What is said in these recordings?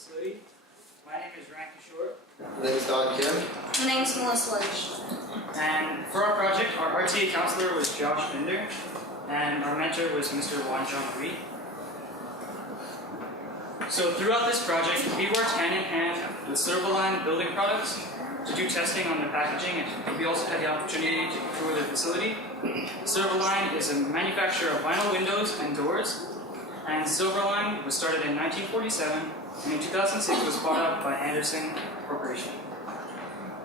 facility. My name is Ryan Kishore. My name is Don Kim. My name's Melissa Lynch. And for our project, our RTA counselor was Josh Binder, and our mentor was Mr. Wanjong Ri. So throughout this project, we worked hand in hand with Silverline Building Products to do testing on the packaging, and we also had the opportunity to tour the facility. Silverline is a manufacturer of vinyl windows and doors, and Silverline was started in 1947, and in 2006 was bought out by Anderson Corporation.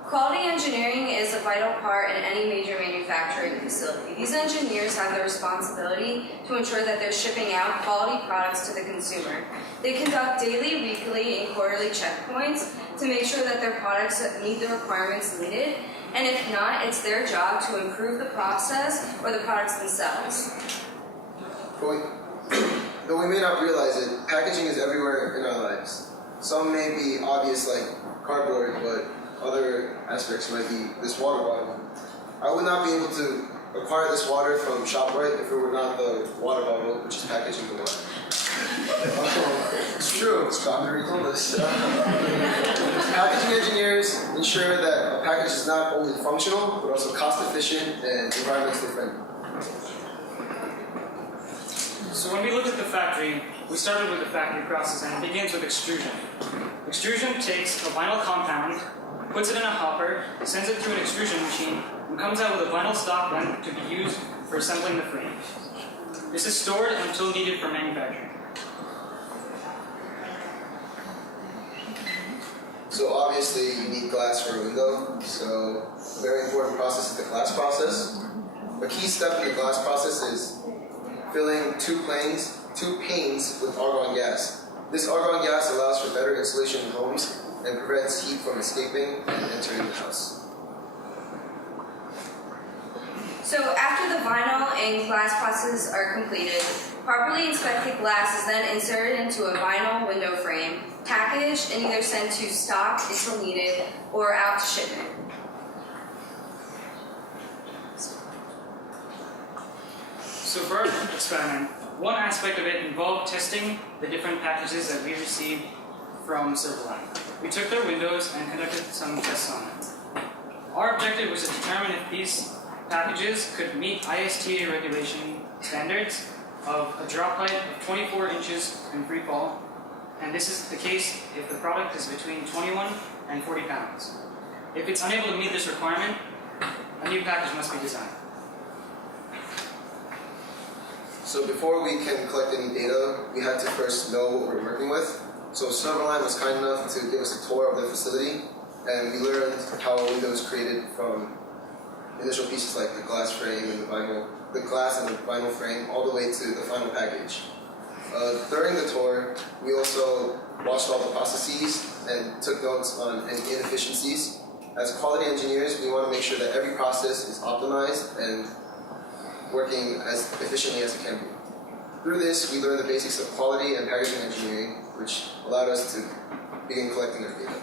Quality engineering is a vital part in any major manufacturing facility. These engineers have the responsibility to ensure that they're shipping out quality products to the consumer. They conduct daily, weekly, and quarterly checkpoints to make sure that their products meet the requirements needed, and if not, it's their job to improve the process or the products themselves. Though we may not realize it, packaging is everywhere in our lives. Some may be obvious like cardboard, but other aspects might be this water bottle. I would not be able to acquire this water from ShopRite if it were not the water bottle, which is packaging the water. It's true, it's boundary clueless. Packaging engineers ensure that a package is not only functional, but also cost efficient and environmentally friendly. So when we looked at the factory, we started with the factory process, and it begins with extrusion. Extrusion takes a vinyl compound, puts it in a hopper, sends it through an extrusion machine, and comes out with a vinyl stock length to be used for assembling the frame. This is stored until needed for manufacturing. So obviously you need glass for a window, so a very important process is the glass process. A key step in the glass process is filling two panes with argon gas. This argon gas allows for better insulation in homes and prevents heat from escaping and entering the house. So after the vinyl and glass processes are completed, properly inspected glass is then inserted into a vinyl window frame, packaged, and either sent to stock until needed or out to shipment. So for our experiment, one aspect of it involved testing the different packages that we received from Silverline. We took their windows and conducted some tests on them. Our objective was to determine if these packages could meet ISTA regulation standards of a drop height of 24 inches in free fall, and this is the case if the product is between 21 and 40 pounds. If it's unable to meet this requirement, a new package must be designed. So before we can collect any data, we had to first know what we're working with. So Silverline was kind enough to give us a tour of their facility, and we learned how a window is created from initial pieces like the glass frame and the glass and the vinyl frame, all the way to the final package. During the tour, we also watched all the processes and took notes on any inefficiencies. As quality engineers, we want to make sure that every process is optimized and working as efficiently as it can be. Through this, we learned the basics of quality and packaging engineering, which allowed us to begin collecting our data.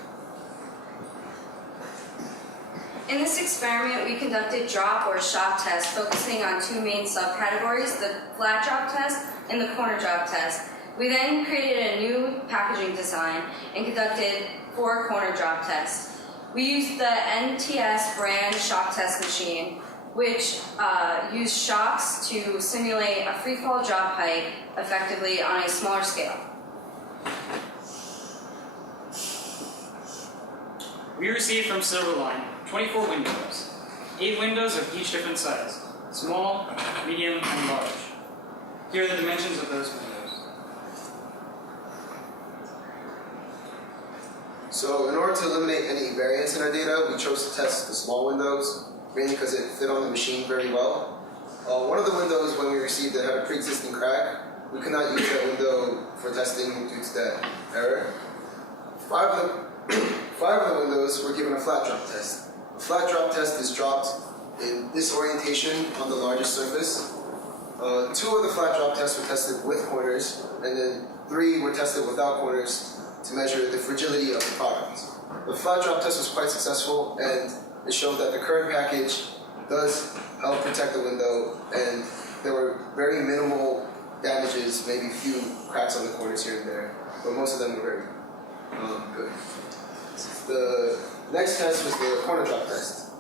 In this experiment, we conducted drop or shock tests focusing on two main subcategories, the flat drop test and the corner drop test. We then created a new packaging design and conducted 4 corner drop tests. We used the NTS brand shock test machine, which used shocks to simulate a free fall drop height effectively on a smaller scale. We received from Silverline 24 windows, 8 windows of each different size, small, medium, and large. Here are the dimensions of those windows. So in order to eliminate any variance in our data, we chose to test the small windows, mainly because it fit on the machine very well. One of the windows, when we received it, had a pre-existing crack. We could not use that window for testing due to that error. Five of the windows were given a flat drop test. A flat drop test is dropped in this orientation on the largest surface. 2 of the flat drop tests were tested with corners, and then 3 were tested without corners to measure the fragility of the product. The flat drop test was quite successful, and it showed that the current package does help protect the window, and there were very minimal damages, maybe a few cracks on the corners here and there, but most of them were very good. Good. The next test was the corner drop test.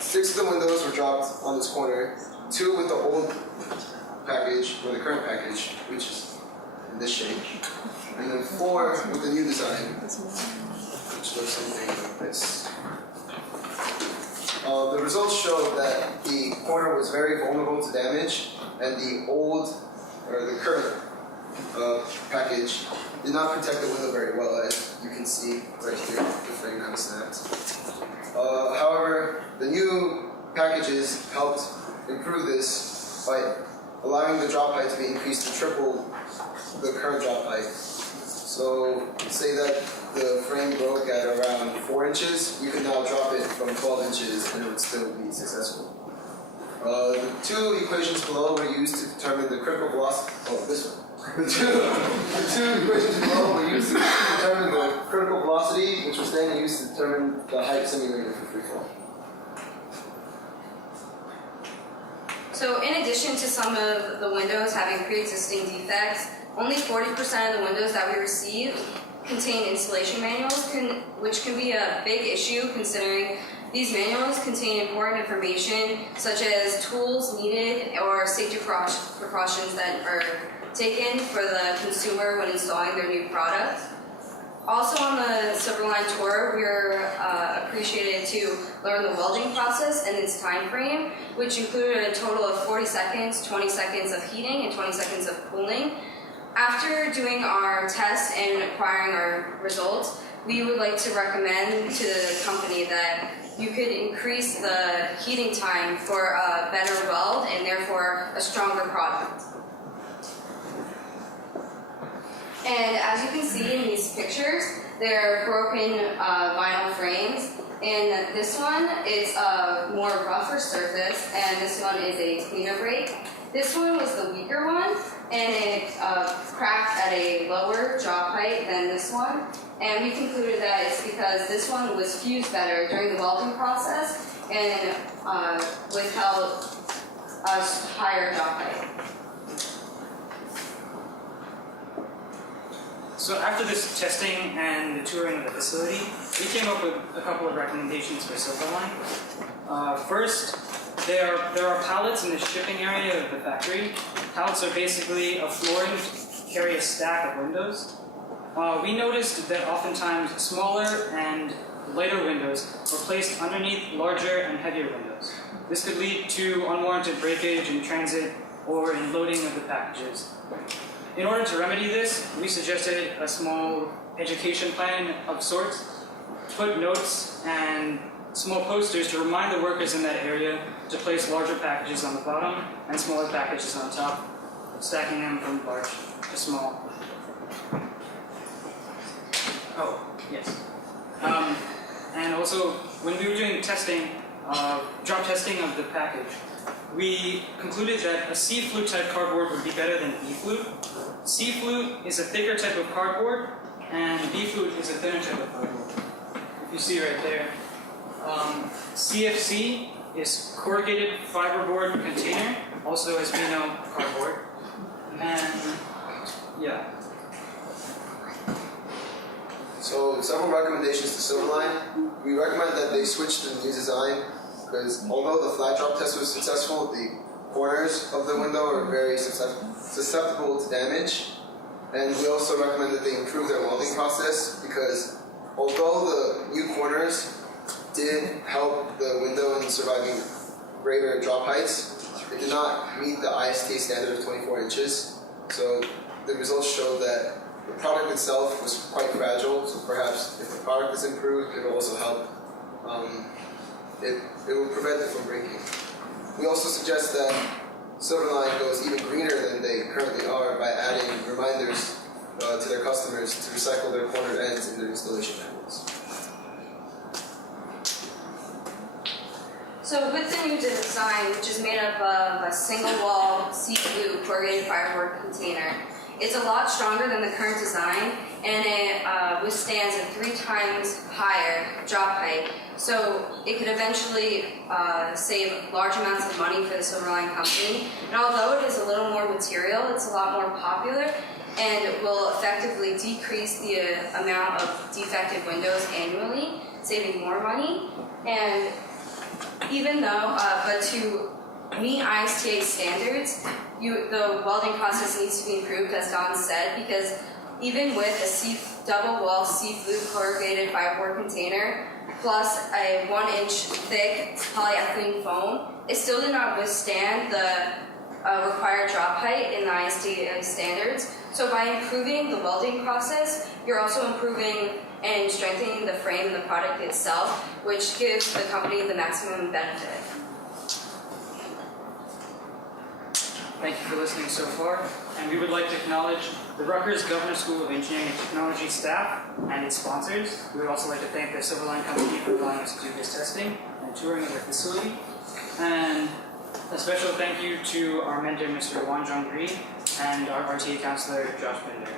6 of the windows were dropped on this corner, 2 with the old package, or the current package, which is in this shape, and then 4 with the new design, which looks something like this. The results showed that the corner was very vulnerable to damage, and the old, or the current package did not protect the window very well, as you can see right here. The frame kind of snapped. However, the new packages helped improve this by allowing the drop height to be increased to triple the current drop height. So, say that the frame broke at around 4 inches, you can now drop it from 12 inches and it would still be successful. The 2 equations below were used to determine the critical velocity. Oh, this one. The two equations below were used to determine the critical velocity, which was then used to determine the height simulated for freefall. So in addition to some of the windows having pre-existing defects, only 40% of the windows that we receive contain installation manuals, which can be a big issue considering these manuals contain important information such as tools needed or safety precautions that are taken for the consumer when installing their new product. Also on the Silverline tour, we were appreciated to learn the welding process and its time frame, which included a total of 40 seconds, 20 seconds of heating, and 20 seconds of cooling. After doing our test and acquiring our results, we would like to recommend to the company that you could increase the heating time for a better weld and therefore a stronger product. And as you can see in these pictures, they're broken vinyl frames. And this one is a more rougher surface, and this one is a cleaner break. This one was the weaker one, and it cracked at a lower drop height than this one. And we concluded that it's because this one was fused better during the welding process and withheld a higher drop height. So after this testing and the touring of the facility, we came up with a couple of recommendations for Silverline. First, there are pallets in the shipping area of the factory. Pallets are basically a flooring to carry a stack of windows. We noticed that oftentimes smaller and lighter windows were placed underneath larger and heavier windows. This could lead to unwarranted breakage in transit or in loading of the packages. In order to remedy this, we suggested a small education plan of sorts, put notes and small posters to remind the workers in that area to place larger packages on the bottom and smaller packages on top, stacking them from large to small. Oh, yes. And also, when we were doing testing, drop testing of the package, we concluded that a C-flute type cardboard would be better than B-flute. C-flute is a thicker type of cardboard, and B-flute is a thinner type of cardboard. If you see right there. CFC is corrugated fiberboard container, also as we know, cardboard. And yeah. So several recommendations to Silverline. We recommend that they switch to the new design because although the flat drop test was successful, the corners of the window are very susceptible to damage. And we also recommend that they improve their welding process because although the new corners did help the window in surviving greater drop heights, it did not meet the IST standard of 24 inches. So the results showed that the product itself was quite fragile, so perhaps if the product is improved, it will also help. It will prevent it from breaking. We also suggest that Silverline goes even greener than they currently are by adding reminders to their customers to recycle their cornered ends in their installation manuals. So with the new design, which is made up of a single wall C-flute corrugated fiberboard container, it's a lot stronger than the current design, and it withstands a 3 times higher drop height. So it could eventually save large amounts of money for the Silverline company. And although it is a little more material, it's a lot more popular, and will effectively decrease the amount of defective windows annually, saving more money. And even though, but to meet ISTA standards, the welding process needs to be improved, as Don said, because even with a double wall C-flute corrugated 5-quart container plus a 1-inch thick polyethylene foam, it still did not withstand the required drop height in the ISTA standards. So by improving the welding process, you're also improving and strengthening the frame and the product itself, which gives the company the maximum benefit. Thank you for listening so far, and we would like to acknowledge the Rutgers Governor School of Engineering and Technology staff and its sponsors. We would also like to thank the Silverline Company for allowing us to do this testing and touring of their facility. And a special thank you to our mentor, Mr. Wanjong Green, and our RTA counselor, Josh Bender.